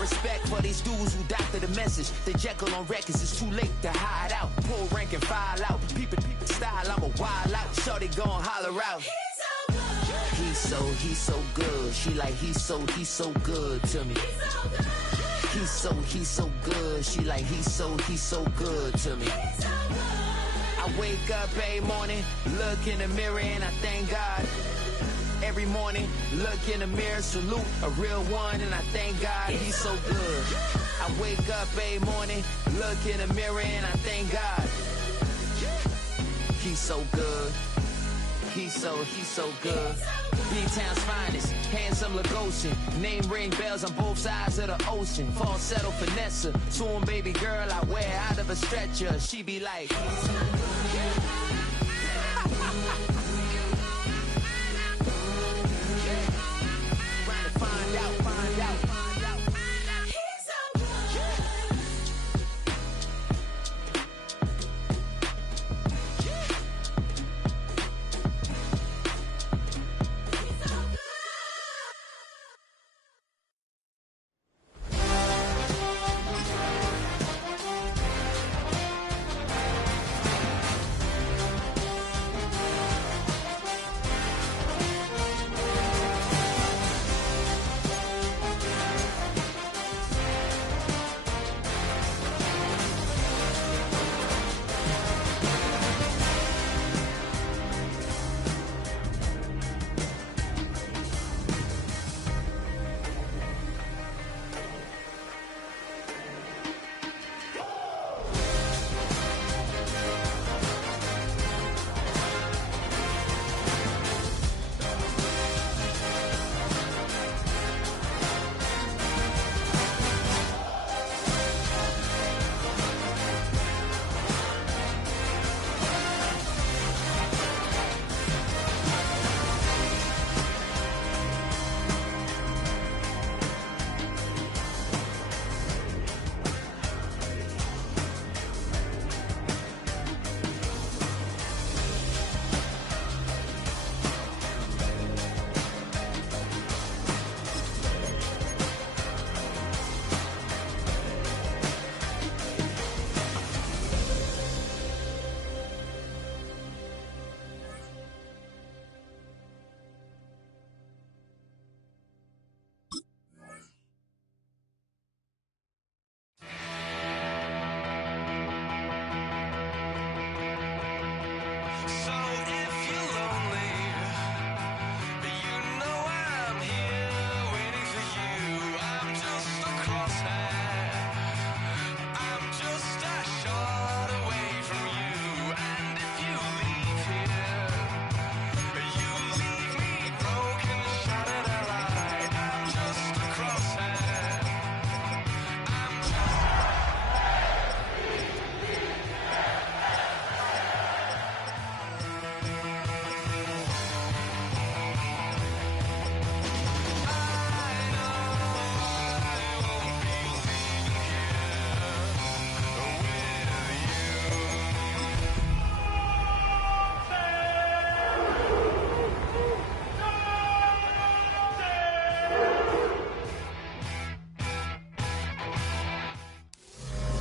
respect for these dudes who doctor the message. The Jekyll on records, it's too late to hide out. Pull rank and file out. Peep style, I'm a wild out. Shorty gon' holler out. He's so good. She like he's so good to me. He's so good. She like he's so good to me. I wake up every morning, look in the mirror and I thank God. Every morning, look in the mirror, salute a real one, and I thank God he's so good. I wake up every morning, look in the mirror and I thank God. He's so good. He's so good. B-Town's finest, handsome Lagosian. Name ring bells on both sides of the ocean. Falsetto finesse, swoon baby girl I wear out of a stretcher. She be like, find out.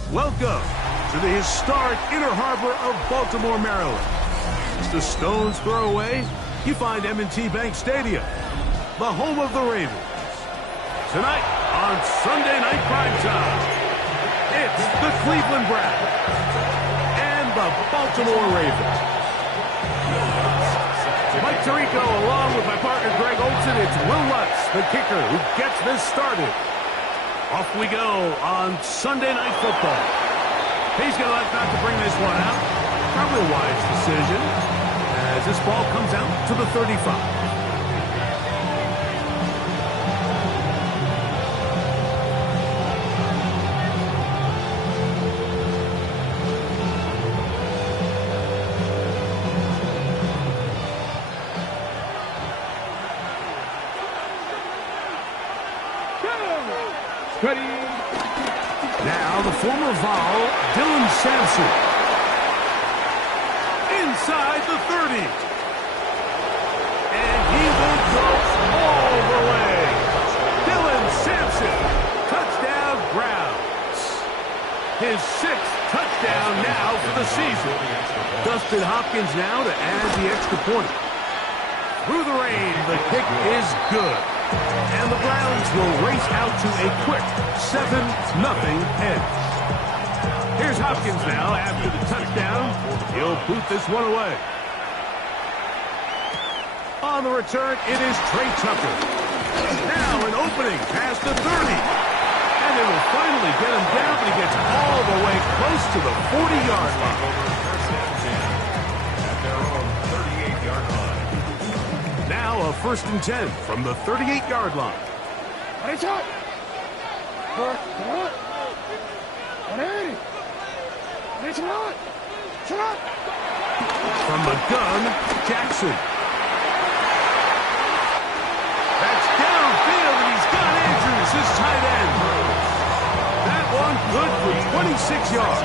Welcome to the historic Inner Harbor of Baltimore, Maryland. Just a stone's throw away, you find M&T Bank Stadium, the home of the Ravens. Tonight on Sunday Night Primetime, it's the Cleveland Browns and the Baltimore Ravens. Mike Tirico along with my partner Greg Olson. It's Will Lutz, the kicker, who gets this started. Off we go on Sunday Night Football. He's going to like not to bring this one out. Probably a wise decision as this ball comes out to the 35. Ready. Now the former Vol, Dylan Sampson. Inside the 30. And he will go all the way. Dylan Sampson. Touchdown. Dustin Hopkins now to add the extra point. Through the rain, the kick is good. And the Browns will race out to a quick 7-0 edge. Here's Hopkins now after the touchdown. He'll boot this one away. On the return, it is Trey Tucker. Now an opening past the 30. And they will finally get him down, but he gets all the way close to the 40-yard line. At their own 38-yard line. Now a 1st and 10 from the 38-yard line. From the gun, Jackson. That's downfield, and he's got Andrews, his tight end. That one good for 26 yards.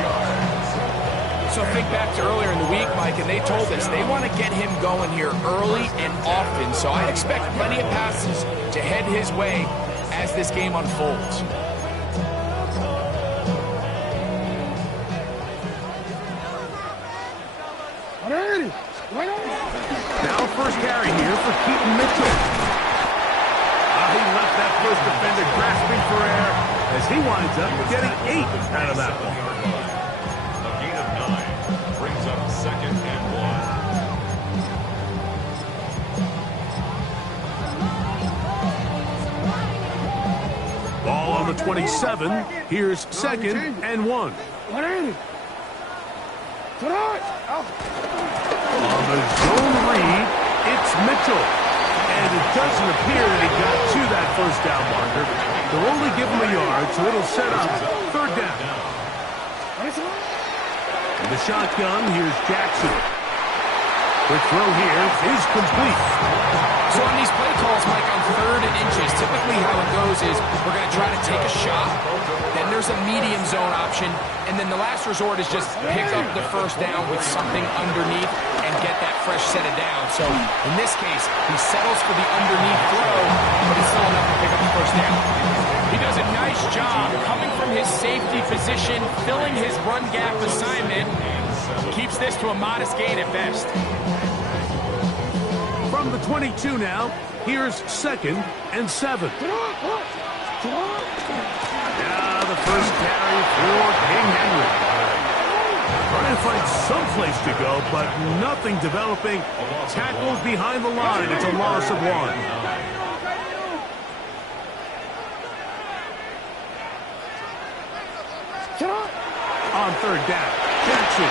So think back to earlier in the week, Mike, and they told us they want to get him going here early and often. So I expect plenty of passes to head his way as this game unfolds. Now first carry here for Keaton Mitchell. He left that first defender grasping for air as he winds up getting 8 out of that one. A gain of 9 brings up 2nd and 1. Ball on the 27. Here's 2nd and 1. On the zone read, it's Mitchell. And it doesn't appear that he got to that first down marker. They'll only give him a yard, so it'll set up 3rd down. In the shotgun, here's Jackson. Quick throw here is complete. So on these play calls, Mike, on 3rd and inches, typically how it goes is we're going to try to take a shot, then there's a medium zone option, and then the last resort is just pick up the first down with something underneath and get that fresh set of down. So in this case, he settles for the underneath throw, but it's still enough to pick up the first down. He does a nice job coming from his safety position, filling his run gap assignment, keeps this to a modest gain at best. From the 22 now, here's 2nd and 7. Now the first carry for King Henry. Trying to find some place to go, but nothing developing. Tackled behind the line. It's a loss of 1. On 3rd down, Jackson.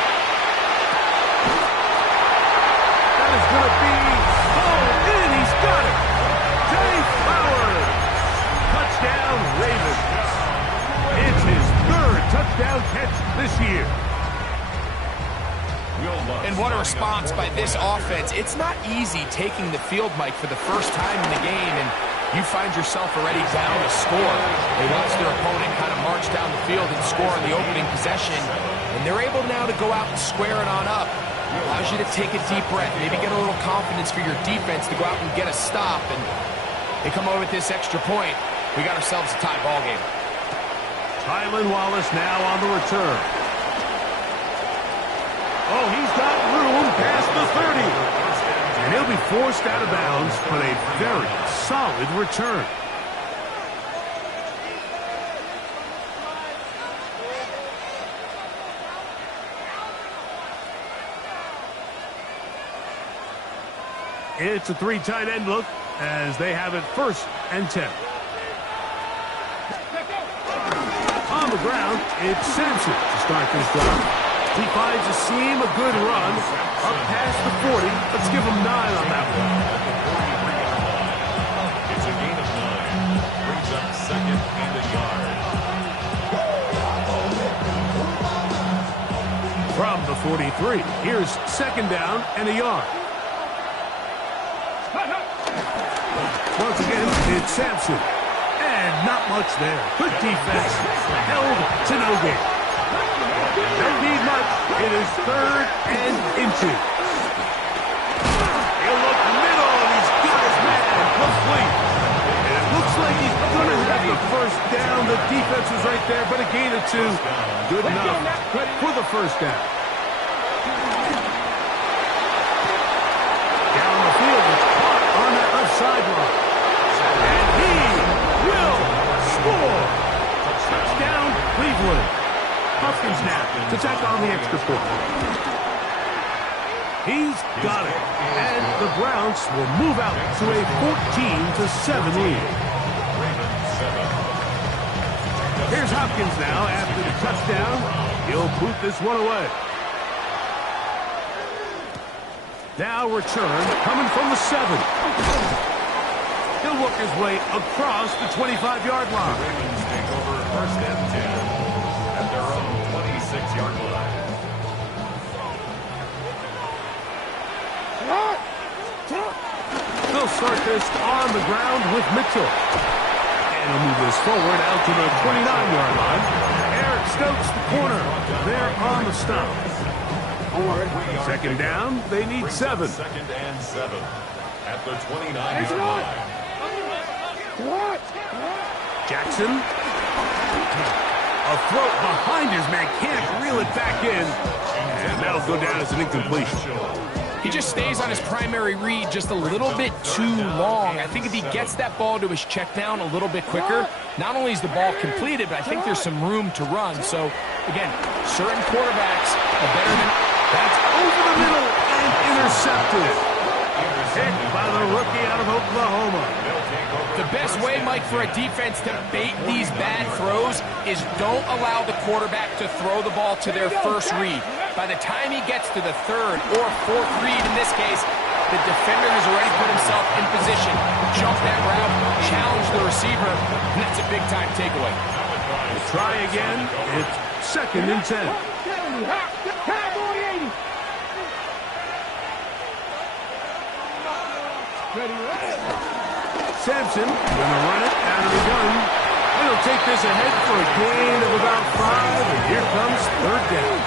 That is going to be in. He's got it. Jay Flowers. Touchdown, Ravens. It's his 3rd touchdown catch this year. And what a response by this offense. It's not easy taking the field, Mike, for the first time in the game, and you find yourself already down a score. They watch their opponent kind of march down the field and score on the opening possession, and they're able now to go out and square it on up. Allows you to take a deep breath, maybe get a little confidence for your defense to go out and get a stop, and they come over with this extra point. We got ourselves a tie ball game. Tylan Wallace now on the return. Oh, he's got room past the 30. And he'll be forced out of bounds, but a very solid return. It's a 3 tight end look as they have it 1st and 10. On the ground, it's Sampson to start this drive. He finds a seam, a good run, up past the 40. Let's give him 9 on that one. It's a gain of 9. Brings up 2nd and a yard. From the 43, here's 2nd down and a yard. Once again, it's Sampson. And not much there. Good defense. Held to no gain. Don't need much. It is 3rd and inches. He'll look middle, and he's got his man complete. And it looks like he's going to have the first down. The defense was right there, but a gain of 2. Good enough for the first down. Hopkins now to tack on the extra point. He's got it. And the Browns will move out to a 14-7 lead. Here's Hopkins now after the touchdown. He'll boot this one away. Now return coming from the 7. He'll work his way across the 25-yard line. Ravens take over first and 10 at their own 26-yard line. They'll start this on the ground with Mitchell. And he'll move this forward out to the 29-yard line. Eric Stokes, the corner. They're on the stop. Second down, they need 7. Second and 7 at the 29-yard line. Jackson. A throat behind his man, can't reel it back in. And that'll go down as an incompletion. He just stays on his primary read just a little bit too long. I think if he gets that ball to his check down a little bit quicker, not only is the ball completed, but I think there's some room to run. So, again, certain quarterbacks are better than... That's over the middle and intercepted. Picked by the rookie out of Oklahoma. The best way, Mike, for a defense to bait these bad throws is don't allow the quarterback to throw the ball to their first read. By the time he gets to the third or fourth read, in this case, the defender has already put himself in position, jump that route, challenge the receiver, and that's a big-time takeaway. Try again. It's second and 10. Sampson gonna run it out of the gun. He'll take this ahead for a gain of about 5, and here comes third down.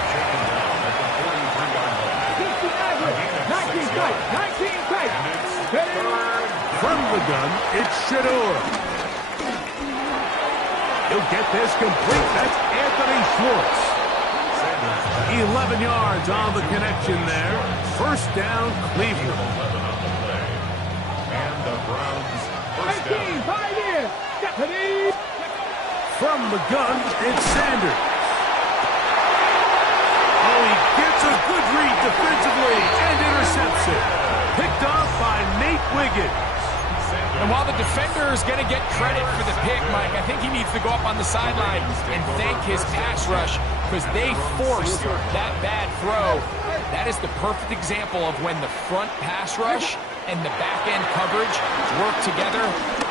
From the gun, it's Shedeur. He'll get this complete. That's Anthony Schwartz. 11 yards on the connection there. First down, Cleveland. And the Browns first down. From the gun, it's Sanders. Oh, he gets a good read defensively and intercepts it. Picked off by Nate Wiggins. And while the defender is going to get credit for the pick, Mike, I think he needs to go up on the sideline and thank his pass rush because they forced that bad throw. That is the perfect example of when the front pass rush and the back-end coverage work together.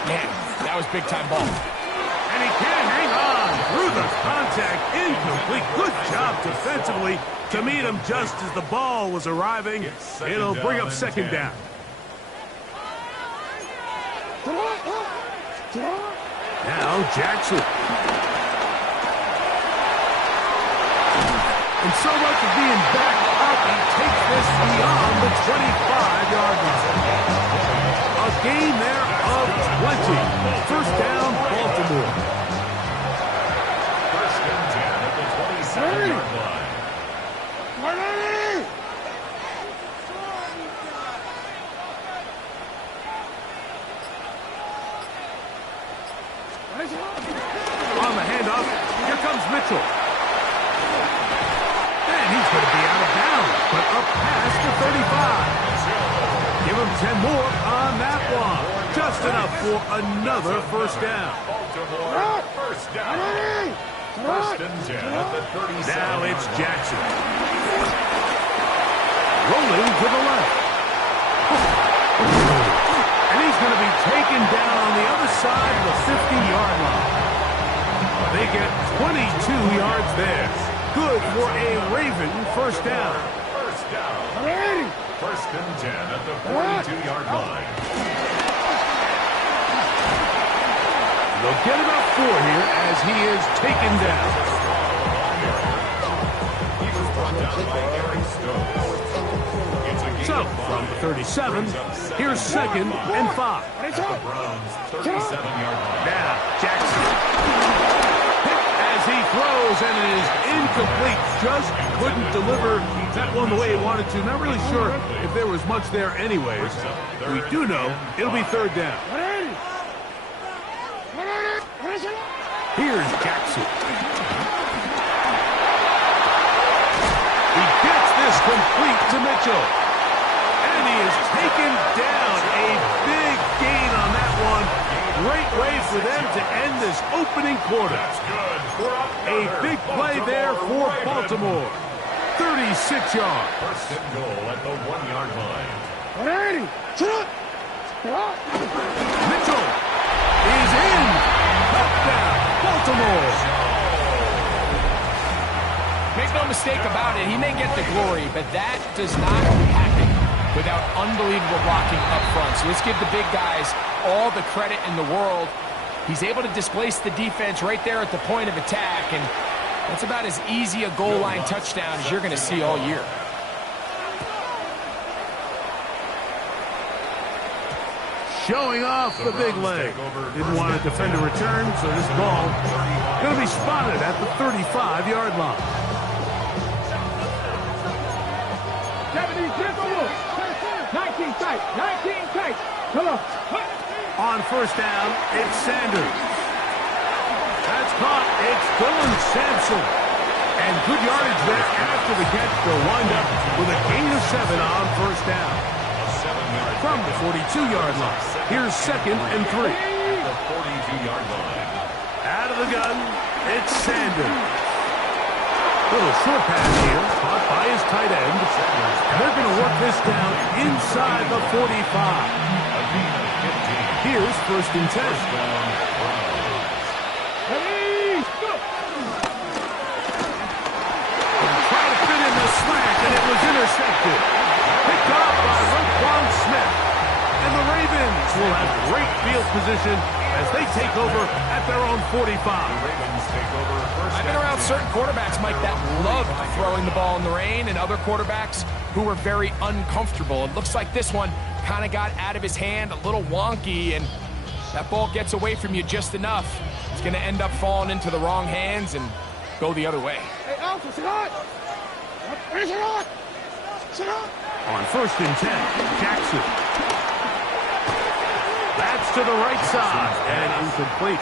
Man, that was big-time ball. And he can't hang on through the contact. Incomplete. Good job defensively to meet him just as the ball was arriving. It'll bring up second down. Now Jackson. And so much of being backed up, he takes this beyond the 25-yard line. A gain there of 20. First down, Baltimore. First and 10 at the 27-yard line. On the handoff, here comes Mitchell. And he's going to be out of bounds, but up past the 35. Give him 10 more on that one. Just enough for another first down. Baltimore first down. First and 10 at the 37. Now it's Jackson. Rolling to the left. And he's going to be taken down on the other side of the 50-yard line. They get 22 yards there. Good for a Raven first down. First down. First and 10 at the 42-yard line. They'll get about 4 here as he is taken down. He was brought down by Eric Stokes. So, from the 37, here's second and 5. At the Browns' 37-yard line. Now, Jackson. Hit as he throws, and it is incomplete. Just couldn't deliver that one the way he wanted to. Not really sure if there was much there anyways. We do know it'll be third down. Here's Jackson. Incomplete to Mitchell. And he is taken down. A big gain on that one. Great way for them to end this opening quarter. A big play there for Baltimore. 36 yards. First and goal at the 1-yard line. Mitchell is in. Touchdown, Baltimore. Make no mistake about it, he may get the glory, but that does not happen without unbelievable blocking up front. So let's give the big guys all the credit in the world. He's able to displace the defense right there at the point of attack, and that's about as easy a goal line touchdown as you're going to see all year. Showing off the big leg. Didn't want a defender return, so this ball going to be spotted at the 35-yard line. 19 tight. Come on. On first down, it's Sanders. That's caught. It's Dylan Sampson. And good yardage there after the catch. They'll wind up with a gain of 7 on first down. From the 42-yard line, here's 2nd and 3. The 42-yard line. Out of the gun, it's Sanders. Little short pass here, caught by his tight end. And they're going to work this down inside the 45. Here's 1st and 10. Trying to fit in the slant, and it was intercepted. Picked up by Roquan Smith. And the Ravens will have great field position as they take over at their own 45. I've been around certain quarterbacks, Mike, that loved throwing the ball in the rain, and other quarterbacks who were very uncomfortable. It looks like this one kind of got out of his hand, a little wonky, and that ball gets away from you just enough. It's going to end up falling into the wrong hands and go the other way. On 1st and 10, Jackson. That's to the right side and incomplete.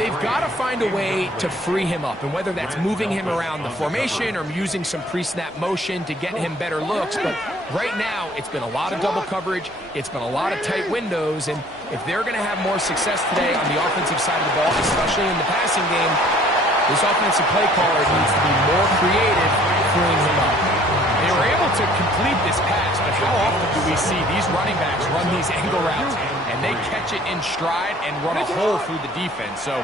They've got to find a way to free him up, and whether that's moving him around the formation or using some pre-snap motion to get him better looks. But right now, it's been a lot of double coverage. It's been a lot of tight windows, and if they're going to have more success today on the offensive side of the ball, especially in the passing game, this offensive play caller needs to be more creative freeing him up. They were able to complete this pass, but how often do we see these running backs run these angle routes and they catch it in stride and run a hole through the defense? So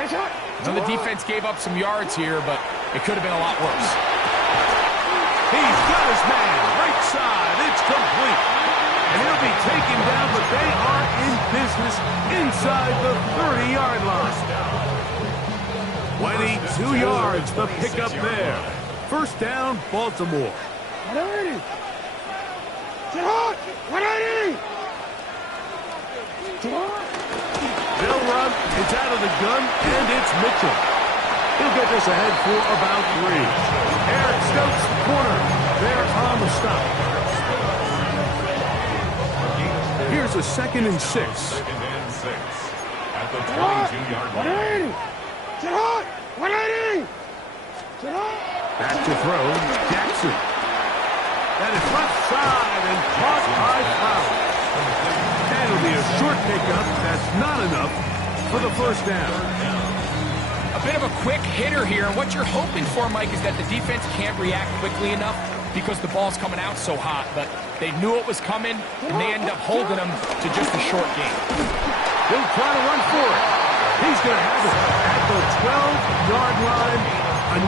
the defense gave up some yards here, but it could have been a lot worse. He's got his man, right side, it's complete. And he'll be taken down, but they are in business inside the 30-yard line. 22 yards, the pickup there. First down, Baltimore. 180. They'll run, it's out of the gun, and it's Mitchell. He'll get this ahead for about 3. Eric Stokes, corner, there on the stop. Here's a 2nd and 6. 2nd and 6 at the 22-yard line. 180. Back to throw, Jackson. That is left side and caught by Flowers. That'll be a short pickup. That's not enough for the first down. A bit of a quick hitter here, and what you're hoping for, Mike, is that the defense can't react quickly enough because the ball's coming out so hot, but they knew it was coming, and they end up holding them to just a short game. He'll try to run for it. He's going to have it at the 12-yard line,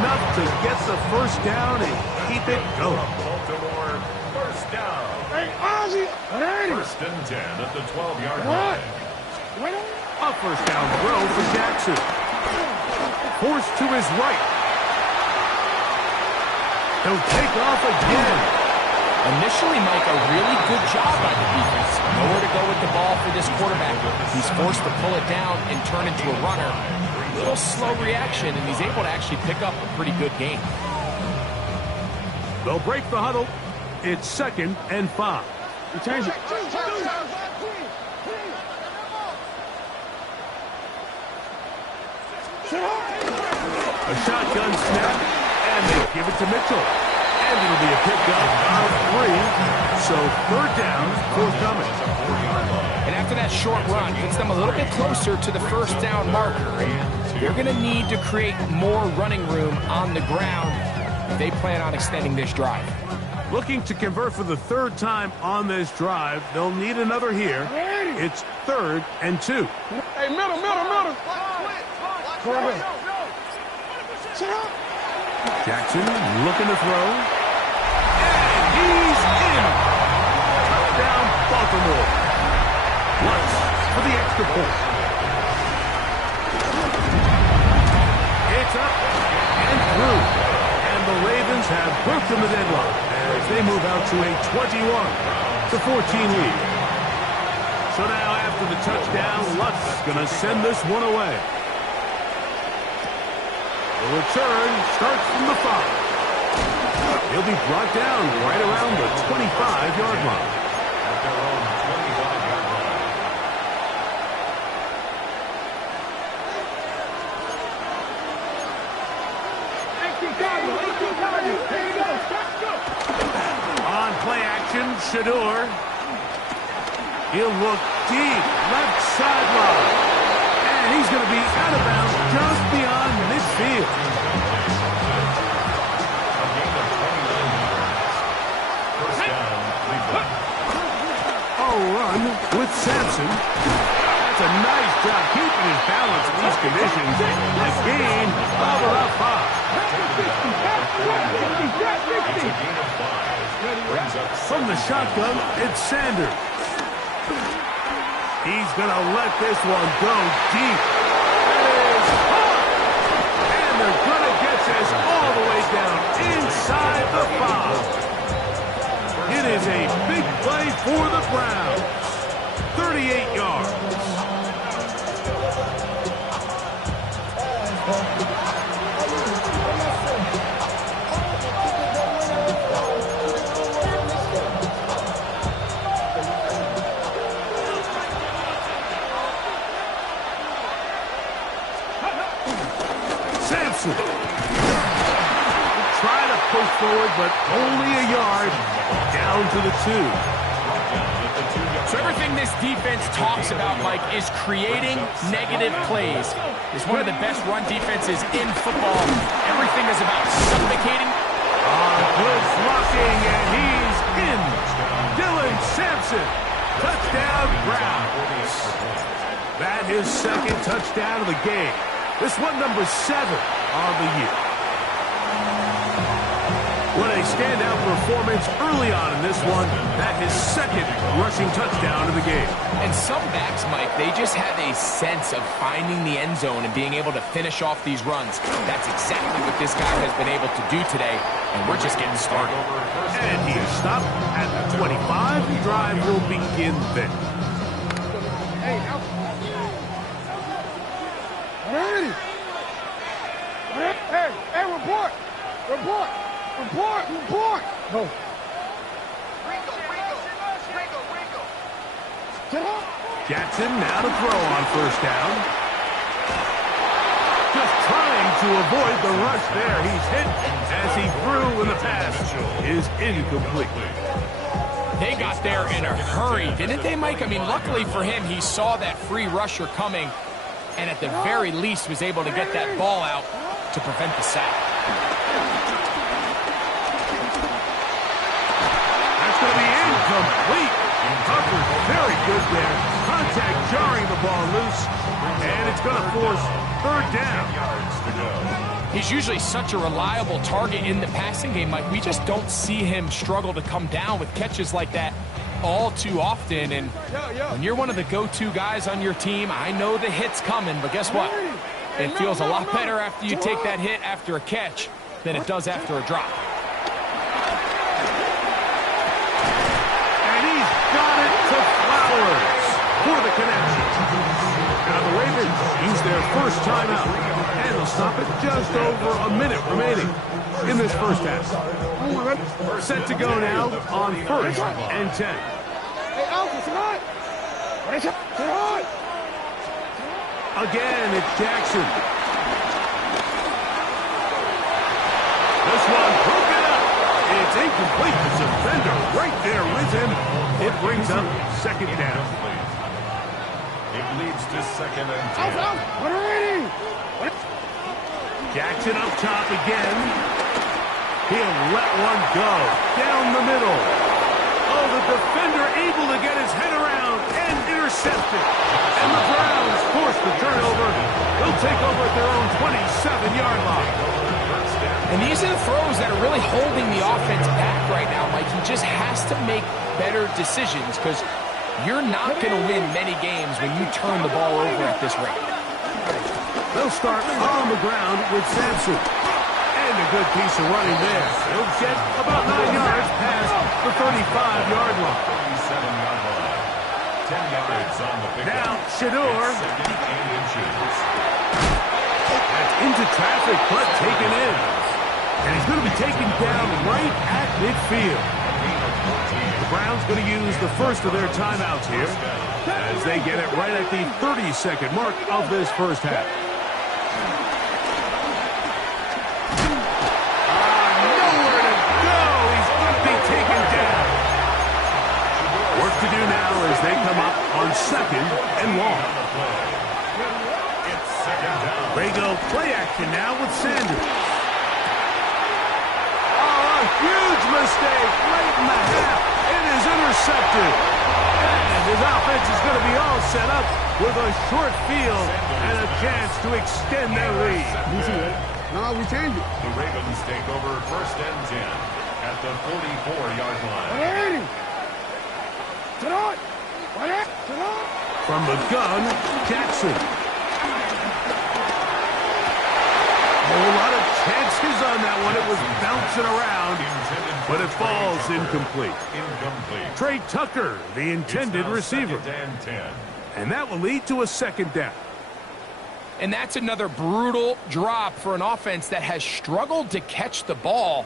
enough to get the first down and keep it going. Baltimore, first down. First and 10 at the 12-yard line. A first down throw for Jackson. Forced to his right. He'll take off again. Initially, Mike, a really good job by the defense. Nowhere to go with the ball for this quarterback. He's forced to pull it down and turn into a runner. A little slow reaction, and he's able to actually pick up a pretty good game. They'll break the huddle. It's 2nd and 5. He turns it. A shotgun snap, and they give it to Mitchell. And it'll be a pickup of 3. So third down, forthcoming. And after that short run, gets them a little bit closer to the first down marker. They're going to need to create more running room on the ground if they plan on extending this drive. Looking to convert for the third time on this drive. They'll need another here. It's 3rd and 2. Hey, middle. Jackson looking to throw. And he's in. Touchdown, Baltimore. Lutz for the extra point. It's up and through. And the Ravens have broken the deadlock as they move out to a 21-14 lead. So now after the touchdown, Lutz going to send this one away. The return starts from the 5. He'll be brought down right around the 25-yard line. At their own 25-yard line. On play action, Shedeur. He'll look deep, left sideline. And he's going to be out of bounds just beyond midfield. A gain of 29 yards. First down, Cleveland. A run with Sampson. That's a nice job keeping his balance in these conditions. A gain of about 5. It's a gain of 5. Brings up From the shotgun, it's Sanders. He's going to let this one go deep. That is hard. And they're going to get this all the way down inside the 5. It is a big play for the Browns. 38 yards. Sampson. Try to push forward, but only a yard. Down to the 2. So everything this defense talks about, Mike, is creating negative plays. It's one of the best run defenses in football. Everything is about suffocating. Good blocking, and he's in. Dylan Sampson. Touchdown, Browns. That is second touchdown of the game. This one number 7 on the year. What a standout performance early on in this one. That his second rushing touchdown of the game. And some backs, Mike, they just have a sense of finding the end zone and being able to finish off these runs. That's exactly what this guy has been able to do today, and we're just getting started. And he is stopped at the 25. The drive will begin then. Hey, report. Go. Jackson now to throw on first down. Just trying to avoid the rush there. He's hit as he threw, and the pass is incomplete. They got there in a hurry, didn't they, Mike? I mean, luckily for him, he saw that free rusher coming, and at the very least was able to get that ball out to prevent the sack. That's going to be incomplete. Covered very good there. Contact jarring the ball loose, and it's going to force third down. He's usually such a reliable target in the passing game, Mike. We just don't see him struggle to come down with catches like that all too often. And when you're one of the go-to guys on your team, I know the hit's coming, but guess what? It feels a lot better after you take that hit after a catch than it does after a drop. And he's got it to Flowers for the connection. Now the Ravens use their first timeout, and they'll stop it just over a minute remaining in this first half. Set to go now on 1st and 10. Again, it's Jackson. This one broken up. It's incomplete. The defender right there with him. It brings up second down. It leads to second and 10. Jackson up top again. He'll let one go down the middle. Oh, the defender able to get his head around and intercepted. And the Browns force the turnover. They'll take over at their own 27-yard line. And these are the throws that are really holding the offense back right now, Mike. He just has to make better decisions because you're not going to win many games when you turn the ball over at this rate. They'll start on the ground with Sampson. And a good piece of running there. He'll get about 9 yards past the 35-yard line. 37-yard line. 10 yards on the pickup. Now, Shedeur. Second and inches. That's into traffic, but taken in. And he's going to be taken down right at midfield. The Browns going to use the first of their timeouts here as they get it right at the 30-second mark of this first half. Nowhere to go. He's going to be taken down. Work to do now as they come up on second and long. It's second down. They go play action now with Sanders. Oh, a huge mistake late in the half. It is intercepted. And his offense is going to be all set up with a short field and a chance to extend their lead. No, we changed it. The Ravens take over first and 10 at the 44-yard line. From the gun, Jackson. A lot of chances on that one. It was bouncing around, but it falls incomplete. Trey Tucker, the intended receiver. And that will lead to a second down. And that's another brutal drop for an offense that has struggled to catch the ball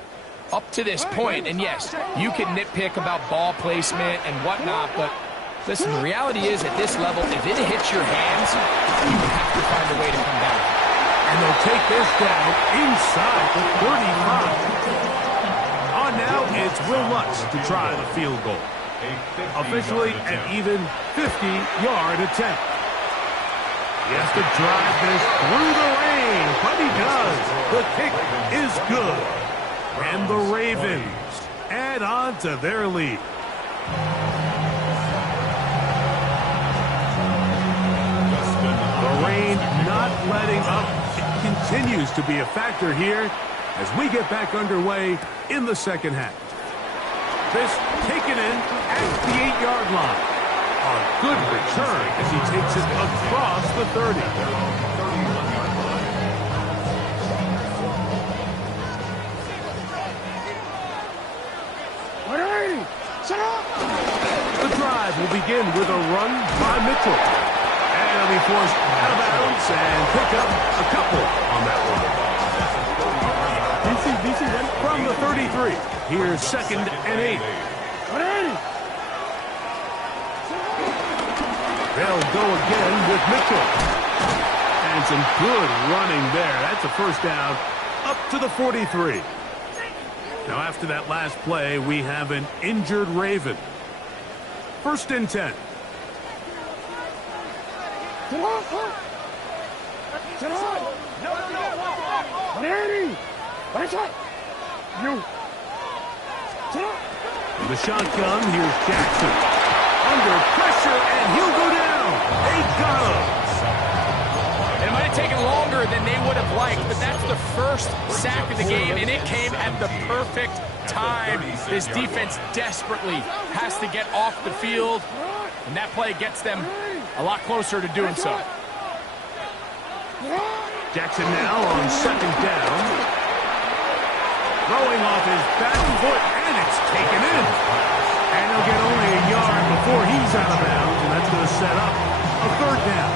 up to this point. And yes, you can nitpick about ball placement and whatnot, but listen, the reality is at this level, if it hits your hands, you have to find a way to come down. And they'll take this down inside the 35. On now, it's Will Lutz to try the field goal. Officially an even 50-yard attempt. He has to drive this through the rain, but he does. The kick is good. And the Ravens add on to their lead. The rain not letting up. It continues to be a factor here as we get back underway in the second half. This taken in at the 8-yard line. A good return as he takes it across the 30. The drive will begin with a run by Mitchell. And he'll be forced out of bounds and pick up a couple on that one. From the 33, here's second and 8. They'll go again with Mitchell. And some good running there. That's a first down up to the 43. Now after that last play, we have an injured Raven. First and 10. In the shotgun, here's Jackson. Under pressure, and he'll go down. They got him. It might have taken longer than they would have liked, but that's the first sack of the game, and it came at the perfect time. This defense desperately has to get off the field, and that play gets them a lot closer to doing so. Jackson now on second down. Throwing off his back foot, and it's taken in. And he'll get only a yard before he's out of bounds, and that's going to set up a third down.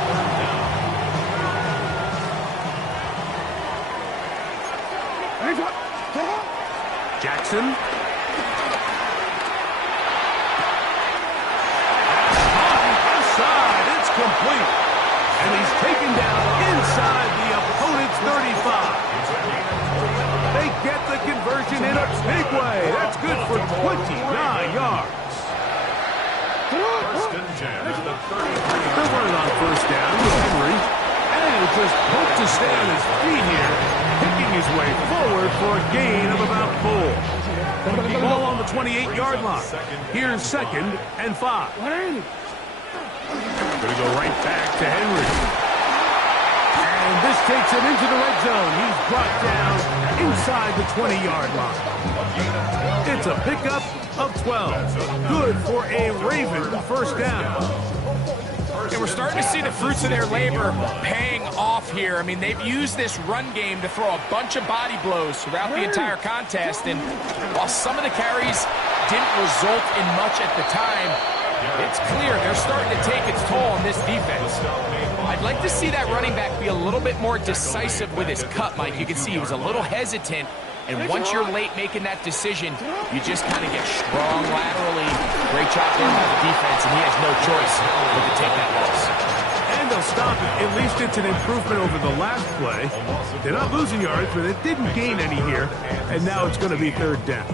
Jackson. Outside, it's complete. And he's taken down inside the opponent's 35. They get the conversion in a big way. That's good first down with Henry. And he'll just hope to stay on his feet here, picking his way forward for a gain of about 4. Ball on the 28-yard line. Here's 2nd and 5. Going to go right back to Henry. And this takes him into the red zone. He's brought down inside the 20-yard line. It's a pickup of 12. Good for a Raven first down. And we're starting to see the fruits of their labor paying off here. I mean, they've used this run game to throw a bunch of body blows throughout the entire contest. And while some of the carries didn't result in much at the time, it's clear they're starting to take its toll on this defense. I'd like to see that running back be a little bit more decisive with his cut, Mike. You can see he was a little hesitant. And once you're late making that decision, you just kind of get strong laterally. Great job there by the defense, and he has no choice but to take that loss. And they'll stop it. At least it's an improvement over the last play. They're not losing yards, but it didn't gain any here. And now it's going to be 3rd down.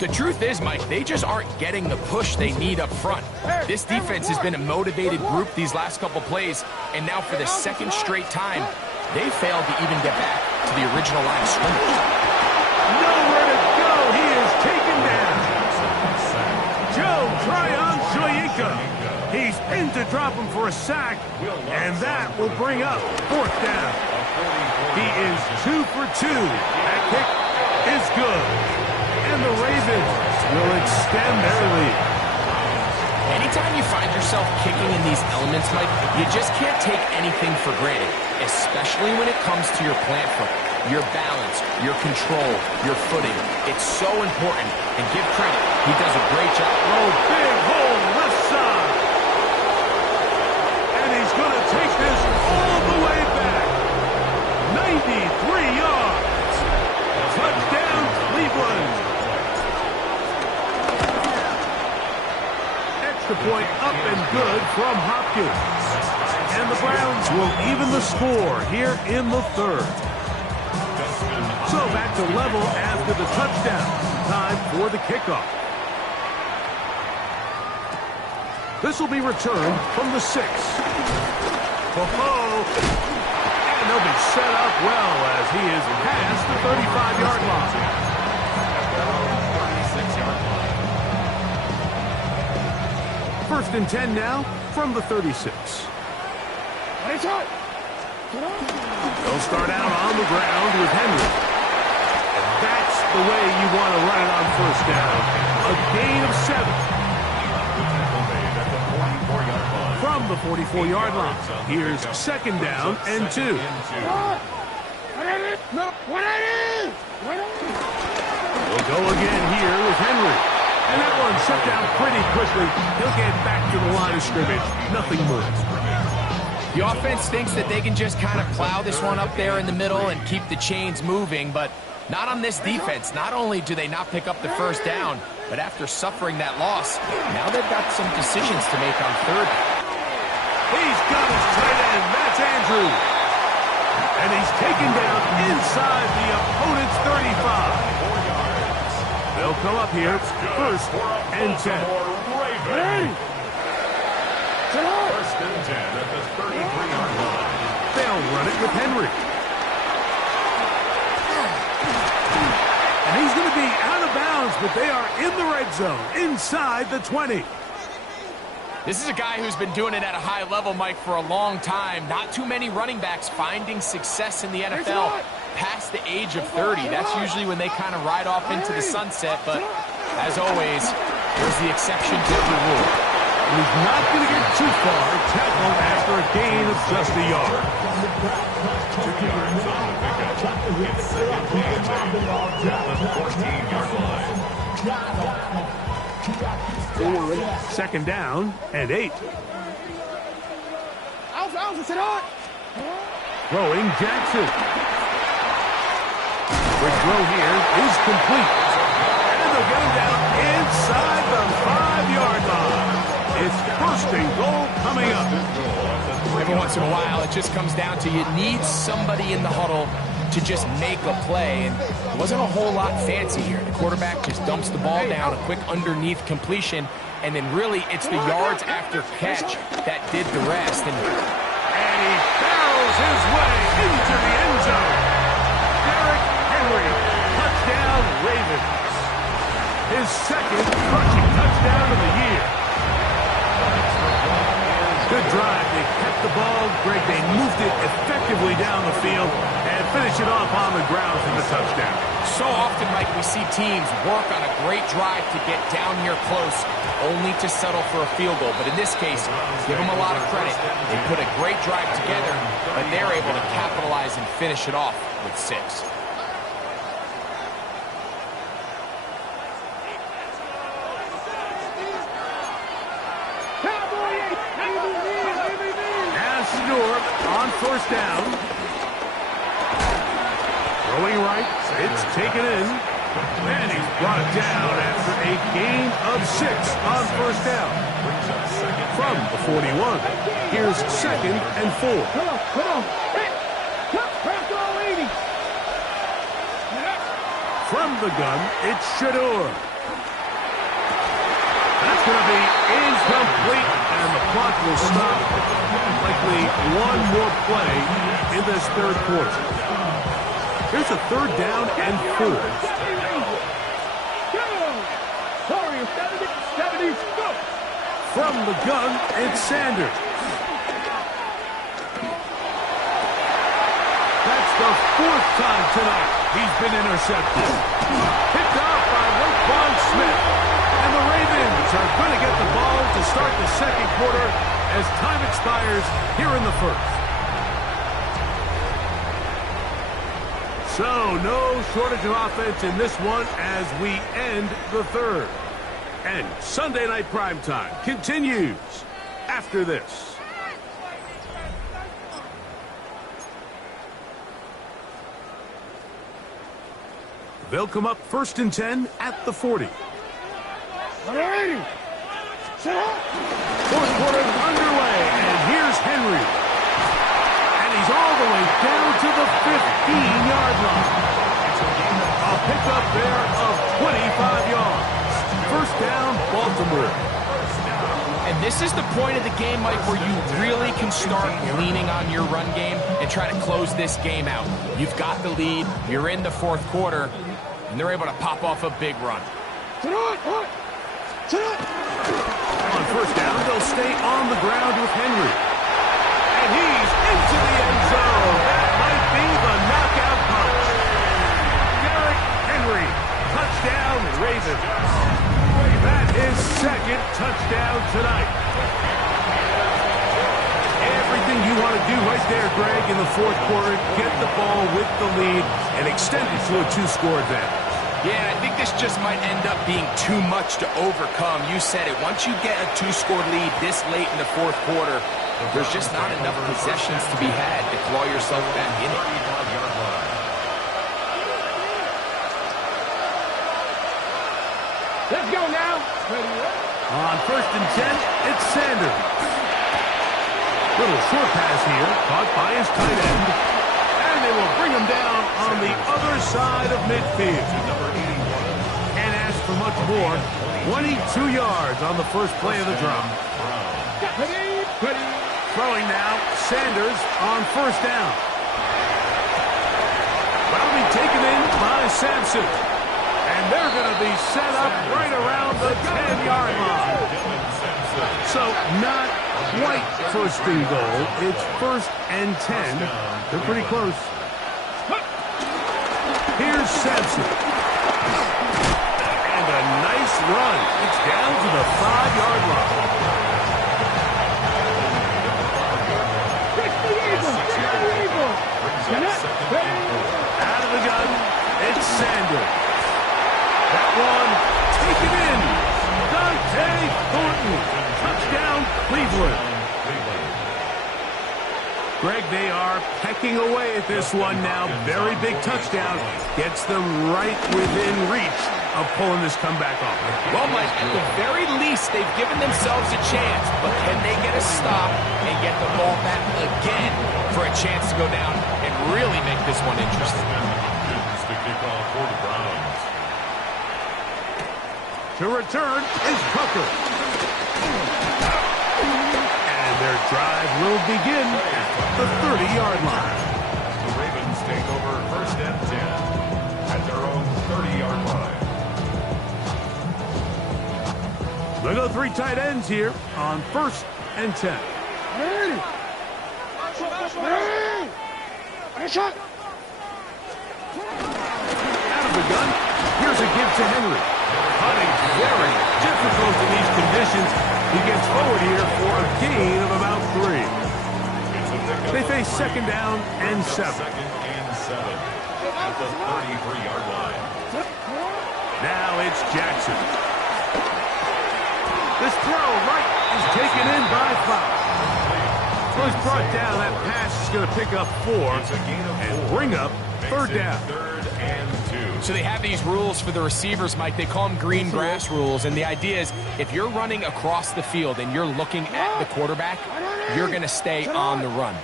The truth is, Mike, they just aren't getting the push they need up front. This defense has been a motivated group these last couple plays, and now for the 2nd straight time, they failed to even get back to the original line of scrimmage. Nowhere to go. He is taken down. Joe Tryon-Shoyinka. He's pinned to drop him for a sack, and that will bring up 4th down. He is 2 for 2. That kick is good. And the Ravens will extend their lead. Anytime you find yourself kicking in these elements, Mike, you just can't take anything for granted, especially when it comes to your plant foot, your balance, your control, your footing. It's so important, and give credit. He does a great job. Oh, big hole left side. And he's going to take this all the way back. 93 yards. Touchdown, Cleveland. The point up and good from Hopkins. And the Browns will even the score here in the 3rd. So back to level after the touchdown. Time for the kickoff. This will be returned from the 6. Oh, and they'll be set up well as he is past the 35-yard line. 1st and 10 now from the 36. They'll start out on the ground with Henry. And that's the way you want to run it on 1st down. A gain of 7. From the 44-yard line. Here's 2nd down and 2. We'll go again here with Henry. And that one shut down pretty quickly. He'll get back to the line of scrimmage. Nothing more. The offense thinks that they can just kind of plow this one up there in the middle and keep the chains moving, but not on this defense. Not only do they not pick up the 1st down, but after suffering that loss, now they've got some decisions to make on 3rd. He's got his tight end. That's Andrew. And he's taken down inside the opponent's 35. They'll come up here, 1st and 10. 1st and 10 at the 33-yard line. They'll run it with Henry. And he's going to be out of bounds, but they are in the red zone, inside the 20. This is a guy who's been doing it at a high level, Mike, for a long time. Not too many running backs finding success in the NFL past the age of 30. That's usually when they kind of ride off into the sunset, but as always, there's the exception to every rule. He's not going to get too far. Tackled after a gain of just a yard. 2 yards on the pickup. It's 2nd and 10 at the 14-yard line. 2nd down and 8. Throwing Jackson. The throw here is complete. And they'll get him down inside the 5-yard line. It's 1st and goal coming up. Every once in a while, it just comes down to you need somebody in the huddle to just make a play, and it wasn't a whole lot fancy here. The quarterback just dumps the ball down, a quick underneath completion, and then really it's the yards after catch that did the rest. And he barrels his way into the end zone. Derrick Henry, touchdown Ravens. His second crushing touchdown of the year. Good drive. They kept the ball. Greg, they moved it effectively down the field and finished it off on the ground for the touchdown. So often, Mike, we see teams work on a great drive to get down here close, only to settle for a field goal. But in this case, give them a lot of credit. They put a great drive together, but they're able to capitalize and finish it off with 6. On first down. Throwing right. It's taken in. And he's brought down after a gain of 6 on first down. From the 41. Here's 2nd and 4. Come on. Hey, press all 80. From the gun, it's Shedeur. That's going to be incomplete, and the clock will stop. Likely one more play in this third quarter. Here's a 3rd down and 4. From the gun, it's Sanders. That's the 4th time tonight he's been intercepted. Picked off by Roquan Smith. And the Ravens are going to get the ball to start the second quarter as time expires here in the first. So, no shortage of offense in this one as we end the third. And Sunday Night Primetime continues after this. They'll come up 1st and 10 at the 40. Fourth quarter underway, and here's Henry. And he's all the way down to the 15-yard line. A pickup there of 25 yards. First down, Baltimore. And this is the point of the game, Mike, where you really can start leaning on your run game and try to close this game out. You've got the lead, you're in the fourth quarter, and they're able to pop off a big run. On first down, they'll stay on the ground with Henry. And he's into the end zone. That might be the knockout punch. Derrick Henry, touchdown Ravens. That is 2nd touchdown tonight. Everything you want to do right there, Greg, in the fourth quarter, get the ball with the lead and extend it to a 2-score advantage. Yeah, I think this just might end up being too much to overcome. You said it. Once you get a 2-score lead this late in the fourth quarter, there's just not enough possessions to be had to claw yourself back in it. Let's go now. On 1st and 10, it's Sanders. Little short pass here, caught by his tight end. And they will bring him down on the other side of midfield. Can't ask for much more. 22 yards on the first play of the drive. Throwing now, Sanders on first down. That'll be taken in by Sampson. And they're going to be set up right around the 10-yard line. So not quite first and goal. It's 1st and 10. They're pretty close. Here's Sampson. And a nice run. It's down to the 5-yard line. Out of the gun, it's Sanders. That one taken in. Dante Thornton. Touchdown, Cleveland. Greg, they are pecking away at this one now. Very big touchdown. Gets them right within reach of pulling this comeback off. Well, Mike, at the very least, they've given themselves a chance. But can they get a stop and get the ball back again for a chance to go down and really make this one interesting? The kickoff for the Browns. To return is Tucker. And their drive will begin at the 30-yard line. The Ravens take over 1st and 10 at their own 30-yard line. They'll go 3 tight ends here on 1st and 10. Out of the gun, here's a give to Henry. Hunting very difficult in these conditions. He gets forward here for a gain of about 3. They face 2nd down and 7. 2nd and 7 at the 33-yard line. Now it's Jackson. This throw right is taken in by Flowers. So he's brought down. That pass is going to pick up 4 and bring up 3rd down. 3rd and 2. So they have these rules for the receivers, Mike. They call them green grass rules. And the idea is if you're running across the field and you're looking at the quarterback, you're going to stay on the run.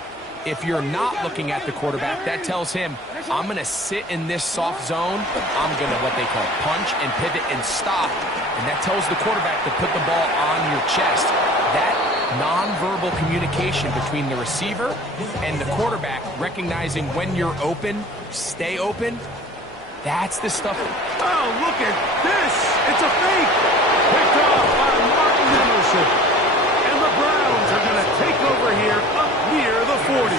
If you're not looking at the quarterback, that tells him, I'm going to sit in this soft zone. I'm going to what they call punch and pivot and stop. And that tells the quarterback to put the ball on your chest. That nonverbal communication between the receiver and the quarterback, recognizing when you're open, stay open, that's the stuff. Oh, look at this. It's a fake. Picked off by Martin Emerson. And the Browns are going to take over here up near the 40.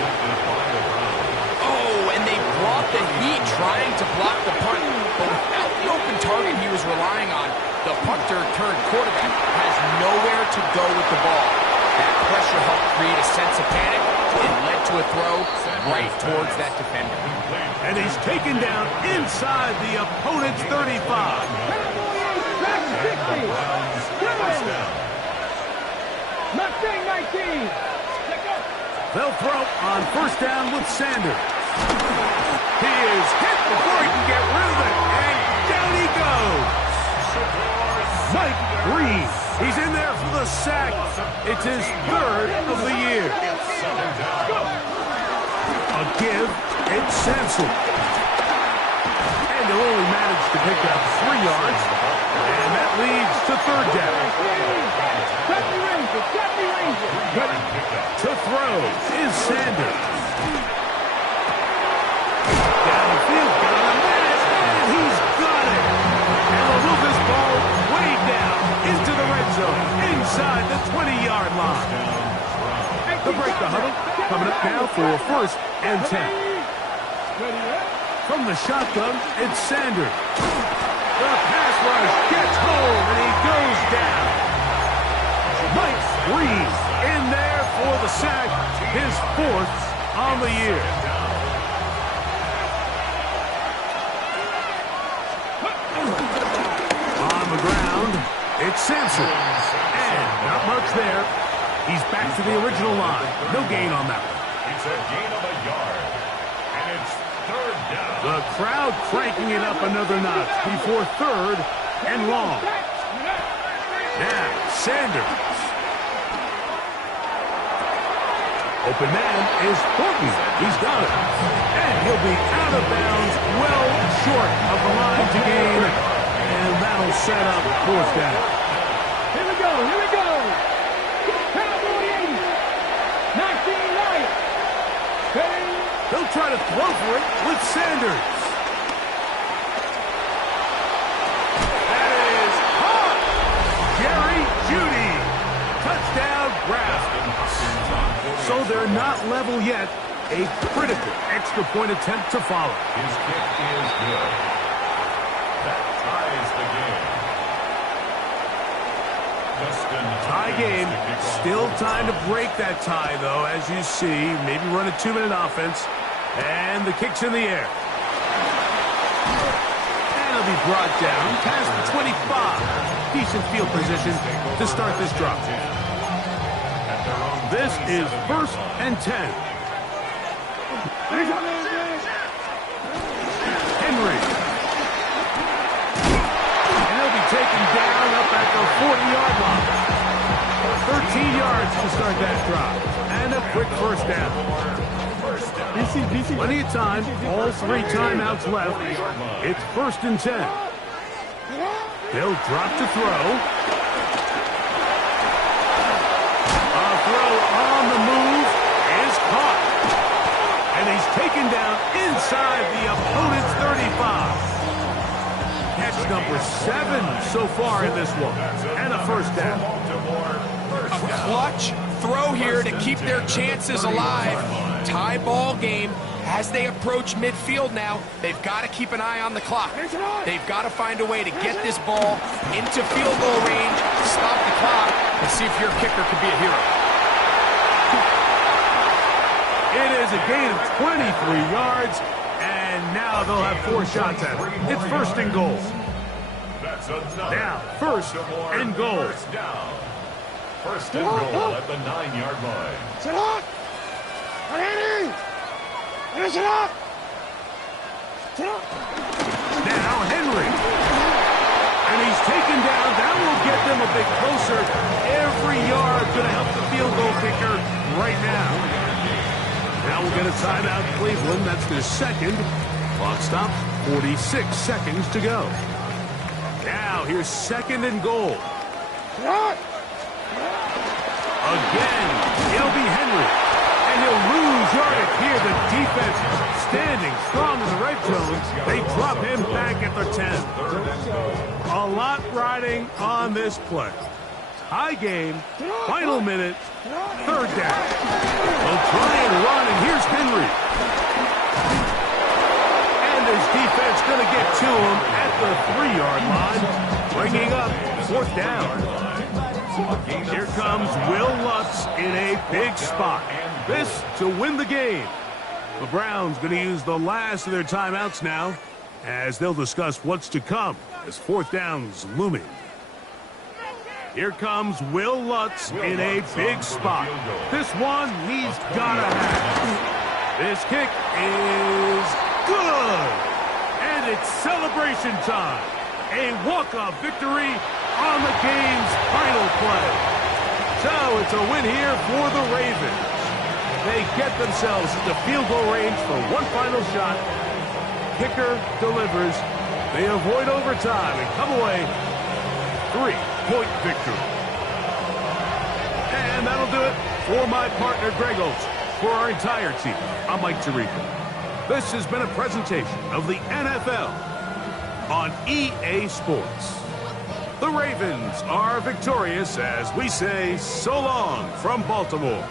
Oh, and they brought the heat trying to block the punt. But without the open target he was relying on, the punter turned quarterback has nowhere to go with the ball. That pressure helped create a sense of panic and led to a throw right towards that defender. And he's taken down inside the opponent's 35. They'll throw on 1st down with Sanders. He is hit before he can get rid of it, and down he goes. Mike Reed, he's in there for the sack. It's his 3rd of the year. A give, it's Sampson. And he'll only manage to pick up 3 yards, and that leads to 3rd down. To throw is Sanders. Downfield, got a man, and he's got it. And they'll move this ball way down into the red zone, inside the 20-yard line. They'll break the huddle, coming up now for 1st and 10. From the shotgun, it's Sanders. The pass rush gets home, and he goes down. Mike Reed in there for the sack, his 4th on the year. On the ground, it's Sampson. And not much there. He's back to the original line. No gain on that one. It's a gain of a yard. And it's 3rd down. The crowd cranking it up another notch before 3rd and long. Now, Sanders. Open man is Thornton. He's got it. And he'll be out of bounds, well short of the line to gain. And that'll set up 4th down. Here we go, here we go. Cowboy 80. 19 right. They'll try to throw for it with Sanders. That is caught. Jerry Jeudy. Touchdown Browns. So they're not level yet. A critical extra point attempt to follow. His kick is good. That ties the game. Tie game. Still time to break that tie, though, as you see. Maybe run a 2-minute offense. And the kick's in the air. And it'll be brought down past the 25. Decent field position to start this drive. This is 1st and 10. Henry. And he'll be taken down up at the 40-yard line. 13 yards to start that drive. And a quick 1st down. Plenty of time. All 3 timeouts left. It's 1st and 10. They'll drop to throw. on the move is caught. And he's taken down inside the opponent's 35. Catch number 7 so far in this one. And a first down. A clutch throw here to keep their chances alive. Tie ball game. As they approach midfield now, they've got to keep an eye on the clock. They've got to find a way to get this ball into field goal range, stop the clock, and see if your kicker could be a hero. It is a gain of 23 yards, and now they'll have 4 shots at it. It's first and goal. Now, first and goal. First and goal at the 9-yard line. Sit up! Finish it up! Sit up! Now Henry. And he's taken down. That will get them a bit closer. Every yard going to help the field goal kicker right now. Now we'll get a timeout, Cleveland. That's their second. Clock stops. 46 seconds to go. Now here's second and goal. Again, it'll be Henry. And he'll lose yardage here. The defense standing strong in the red zone. They drop him back at the 10. A lot riding on this play. High game, final minute, third down. They'll try and run, and here's Henry. And his defense going to get to him at the 3-yard line, bringing up fourth down. Here comes Will Lutz in a big spot. This to win the game. The Browns going to use the last of their timeouts now as they'll discuss what's to come as fourth down's looming. Here comes Will Lutz in a big spot. This one he's got to have. This kick is good. And it's celebration time. A walk-off victory on the game's final play. So it's a win here for the Ravens. They get themselves into field goal range for one final shot. Kicker delivers. They avoid overtime and come away 3-point victory. And that'll do it for my partner Greg Olson. For our entire team, I'm Mike Tirico. This has been a presentation of the NFL on EA Sports. The Ravens are victorious as we say so long from Baltimore.